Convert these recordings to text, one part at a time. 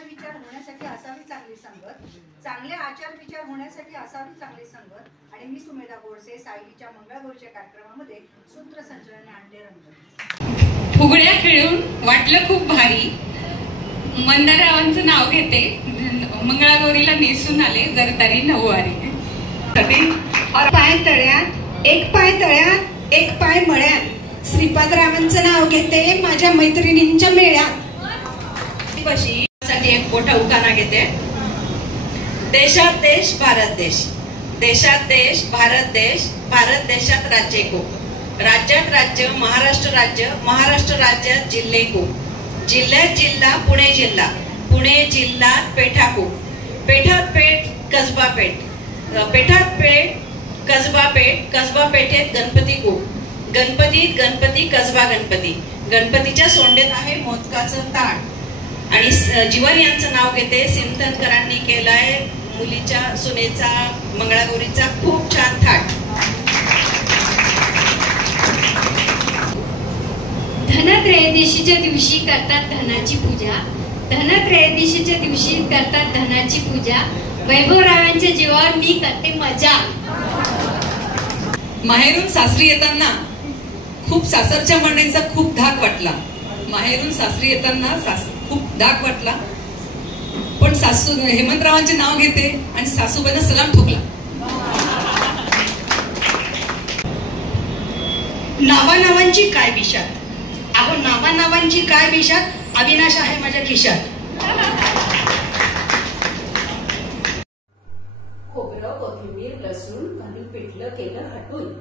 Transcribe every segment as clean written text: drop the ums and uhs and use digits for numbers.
आचार विचार होण्यासाठी असावी चांगली संगत, चांगले आचार विचार होण्यासाठी असावी चांगली संगत। आणि मी सुमेधा गोडसे सायलीच्या मंगळागौरीच्या कार्यक्रमामध्ये सूत्रसंचलनाने आणले रंग। फुगड्या खेळून वाटलं खूप भारी, मंदारावांचं नाव घेते, मंगळागौरीला नेसून आले जरदारी नऊवारी। पाय तळ्यात एक पाय तळ्यात एक पाय मळ्यात, श्रीपादरावांचं नाव घेते माझ्या मैत्रिणींच्या मेळ्यात। साठी एक मोठा उखाणा घेते। देशात देश भारत देश, देशात देश भारत देश, भारत देशात राज्य को, राज्यात राज्य महाराष्ट्र राज्य, महाराष्ट्र राज्यात जिल्हे को, जिल्ह्यात जिल्हा पुणे जिल्हा, पुणे जिल्ह्यात पेठा को, पेठात पेठ कसबा पेठ, पेठात पेठ कसबा पेठ, कसबा पेठेत गणपती को, गणपतीत गणपती कसबा गणपती, गणपतीच्या सोंडेत आहे मोदकाचं ताट। आणि जीवन यांचं नाव घेते, सिंथनकरांनी केलाय मुलीच्या सुनेचा मंगळागौरीचा खूप छान थाट। धनत्रयोदशीच्या दिवशी करतात धनाची पूजा, धनत्रयोदशीच्या दिवशी करतात धनाची पूजा, वैभवरावांच्या जीवावर मी करते मजा। माहेरून सासरी येताना खूप सासरच्या मंडळींचा खूप धाक वाटला, माहेरून सासरी येताना खूप धाक वाटला, पण सासू हेमंतरावांचे नाव घेते आणि सासूबाईंना सलाम ठोकला। नावानावांची काय विषात, अहो नावानावांची काय विषात, अविनाश आहे माझ्या खिशात। खोबरं कोथिंबीर लसूण घालून पिठलं केलं हटून,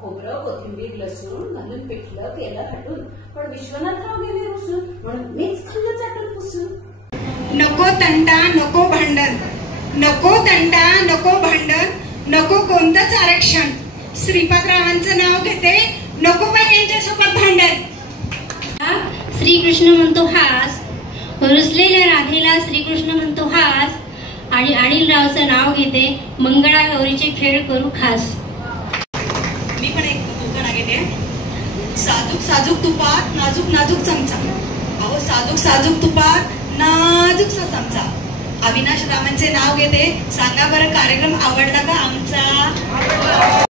खोबरं कोथिंबीर लसूण घालून पिठलं केलं हटून, पण विश्वनाथराव गेले रुसून, म्हणून मीच खाल्लं चाटून पुसून। नको तंटा नको भांडण, नको तंटा नको भांडण, नको कोणतंच आरक्षण, श्रीपादरावांचं नाव घेते नको बाई यांच्यासोबत भांडण। श्रीकृष्ण म्हणतो हास, रुसलेल्या राधेला श्रीकृष्ण म्हणतो हास, आणि अनिलरावचं नाव घेते मंगळागौरीचे खेळ करू खास। मी पण एक उखाणा घेते। साजूक साजूक तुपात नाजूक नाजूक चमचा, अहो साजूक साजूक तुपात नाजूकसा चमचा। अविनाश रावांचे नाव घेते, सांगा बरं कार्यक्रम आवडला का आमचा?